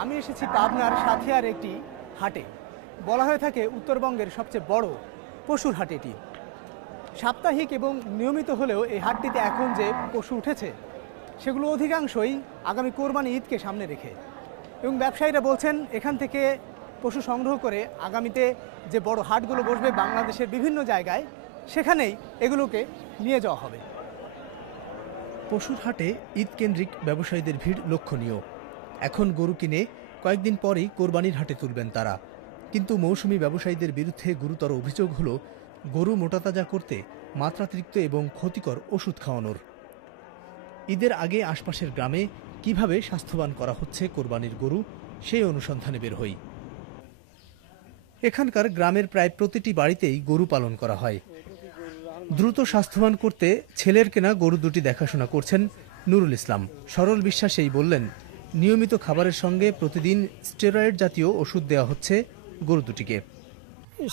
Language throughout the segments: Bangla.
আমি এসেছি পাবনার সাথিয়ার একটি হাটে। বলা হয়ে থাকে উত্তরবঙ্গের সবচেয়ে বড় পশুর হাট এটি। সাপ্তাহিক এবং নিয়মিত হলেও এই হাটটিতে এখন যে পশু উঠেছে সেগুলো অধিকাংশই আগামী কোরবানি ঈদকে সামনে রেখে, এবং ব্যবসায়ীরা বলছেন এখান থেকে পশু সংগ্রহ করে আগামীতে যে বড় হাটগুলো বসবে বাংলাদেশের বিভিন্ন জায়গায়, সেখানেই এগুলোকে নিয়ে যাওয়া হবে। পশুর হাটে ঈদ কেন্দ্রিক ব্যবসায়ীদের ভিড় লক্ষণীয়। এখন গরু কিনে কয়েকদিন পরেই কোরবানির হাটে তুলবেন তারা। কিন্তু মৌসুমি ব্যবসায়ীদের বিরুদ্ধে গুরুতর অভিযোগ হলো গরু মোটাতাজা করতে মাত্রাতিরিক্ত এবং ক্ষতিকর ওষুধ খাওয়ানোর। ঈদের আগে আশপাশের গ্রামে কিভাবে স্বাস্থ্যবান করা হচ্ছে কোরবানির গরু, সেই অনুসন্ধানে বের হই। এখানকার গ্রামের প্রায় প্রতিটি বাড়িতেই গরু পালন করা হয়। দ্রুত স্বাস্থ্যবান করতে ছেলের কেনা গরু দুটি দেখাশোনা করছেন নুরুল ইসলাম। সরল বিশ্বাসেই বললেন, নিয়মিত খাবারের সঙ্গে প্রতিদিন স্টেরয়েড জাতীয় ওষুধ দেওয়া হচ্ছে গরু দুটিকে।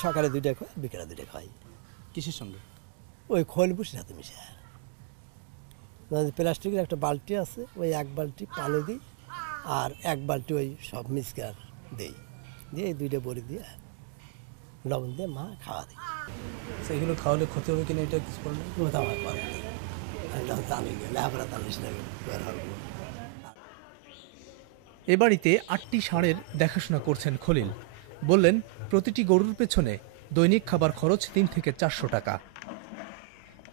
সকালে 2টা খাই, বিকেলে 2টা খাই। কিসের সঙ্গে? ওই খোল ভুষির সাথে মিশে। প্লাস্টিকের একটা বালতি আছে, ওই 1 বালতি পানি দিই আর 1 বালতি ওই সব মিক্সচার দিই, দিয়ে এই 2টা বড়ি দিয়ে লবণ দিয়ে মা খাওয়া দিই। সেগুলো খাওয়ালে ক্ষতি হবে কিনা এটা কিছু বললেন? ওটা আমার করে নেই, জানি না, লেখাপড়া জানিস না। এ বাড়িতে 8টি ষাঁড়ের দেখাশোনা করছেন খলিল। বললেন, প্রতিটি গরুর পেছনে দৈনিক খাবার খরচ 3 থেকে 400 টাকা।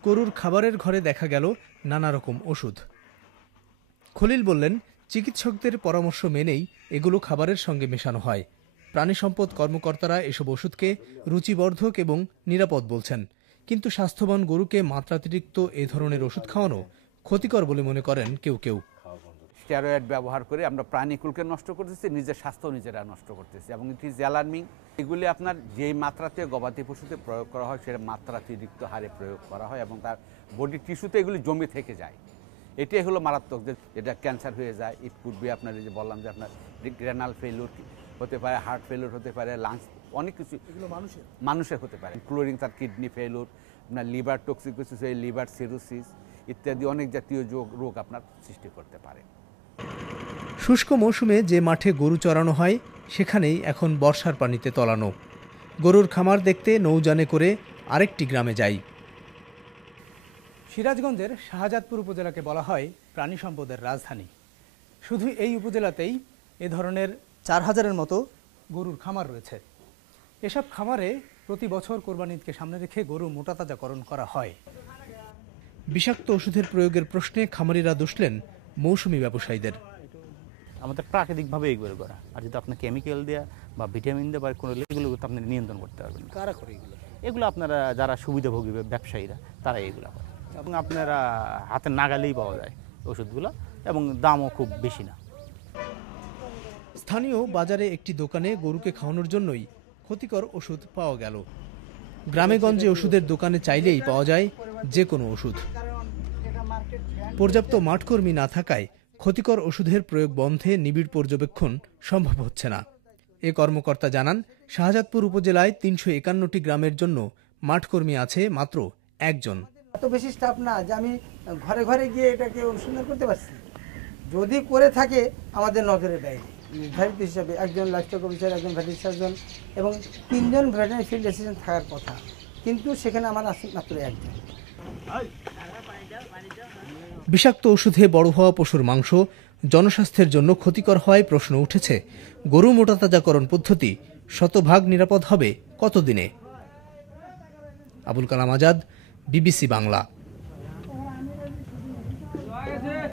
গরুর খাবারের ঘরে দেখা গেল নানা রকম ওষুধ। খলিল বললেন, চিকিৎসকদের পরামর্শ মেনেই এগুলো খাবারের সঙ্গে মেশানো হয়। প্রাণী সম্পদ কর্মকর্তারা এসব ওষুধকে রুচিবর্ধক এবং নিরাপদ বলছেন, কিন্তু স্বাস্থ্যবান গরুকে মাত্রাতিরিক্ত এ ধরনের ওষুধ খাওয়ানো ক্ষতিকর বলে মনে করেন কেউ কেউ। স্টেরয়েড ব্যবহার করে আমরা প্রাণীকুলকে নষ্ট করতেছি, নিজের স্বাস্থ্য নিজেরা নষ্ট করতেছি, এবং ইট ইজ অ্যালার্মিং। এগুলি আপনার যেই মাত্রাতে গবাদি পশুতে প্রয়োগ করা হয় সেটা মাত্রাতিরিক্ত হারে প্রয়োগ করা হয় এবং তার বডি টিস্যুতে এগুলি জমে থেকে যায়। এটাই হলো মারাত্মক, যে এটা ক্যান্সার হয়ে যায়। ইট কুড বি, আপনার এই যে বললাম যে আপনার রেনাল ফেলিউর হতে পারে, হার্ট ফেলিউর হতে পারে, লাংস, অনেক কিছু এগুলো মানুষের হতে পারে, ইনক্লুডিং তার কিডনি ফেলিউর, আপনার লিভার টক্সিকোসিস, লিভার সিরোসিস ইত্যাদি অনেক জাতীয় রোগ আপনার সৃষ্টি করতে পারে। শুষ্ক মৌসুমে যে মাঠে গরু চড়ানো হয় সেখানেই এখন বর্ষার পানিতে তলানো। গরুর খামার দেখতে নৌযানে করে আরেকটি গ্রামে যাই। সিরাজগঞ্জের শাহজাদপুর উপজেলাকে বলা হয় প্রাণী সম্পদের রাজধানী। শুধু এই উপজেলাতেই এ ধরনের 4000-এর মতো গরুর খামার রয়েছে। এসব খামারে প্রতি বছর কোরবানি ঈদকে সামনে রেখে গরু মোটাতাজাকরণ করা হয়। বিষাক্ত ওষুধের প্রয়োগের প্রশ্নে খামারিরা দুষলেন মৌসুমি ব্যবসায়ীদের। আমাদের প্রাকৃতিকভাবে এইগুলো করা, আর যদি আপনার কেমিক্যাল দেওয়া বা ভিটামিন দেওয়া বা কোনো এগুলো আপনি নিয়ন্ত্রণ করতে পারবেন। কারা করে এগুলো? এগুলো আপনারা যারা সুবিধাভোগী ব্যবসায়ীরা তারা এগুলো করে, এবং আপনারা হাতে নাগালেই পাওয়া যায় ওষুধগুলো, এবং দামও খুব বেশি না। স্থানীয় বাজারে একটি দোকানে গরুকে খাওয়ানোর জন্যই ক্ষতিকর ওষুধ পাওয়া গেল। গ্রামেগঞ্জে ওষুধের দোকানে চাইলেই পাওয়া যায় যে কোনো ওষুধ। পর্যাপ্ত মাঠকর্মী না থাকায় ক্ষতিকর ওষুধের প্রয়োগ বন্ধে নিবিড় পর্যবেক্ষণ সম্ভব হচ্ছে না। এ কর্মকর্তা জানান, শাহজাদপুর উপজেলায় 351টি গ্রামের জন্য মাঠকর্মী আছে মাত্র 1 জন। এত বেশি স্টাফ না যে আমি ঘরে ঘরে গিয়ে এটাকে অনুসন্ধান করতে পারছি। যদি করে থাকে আমাদের নজরের বাইরে, নির্ধারিত হিসাবে একজন লাইভস্টক অফিসার, একজন ভেটেরিনারি সার্জন এবং 3 জন ভেটেরিনারি ফিল্ড অ্যাসিস্ট্যান্ট থাকার কথা, কিন্তু সেখানে আমার আছে মাত্র 1 জন। বিষাক্ত ওষুধে বড় হওয়া পশুর মাংস জনস্বাস্থ্যের জন্য ক্ষতিকর হওয়ায় প্রশ্ন উঠেছে, গরু মোটাতাজাকরণ পদ্ধতি শতভাগ নিরাপদ হবে কতদিনে? আবুল কালাম আজাদ, বিবিসি বাংলা।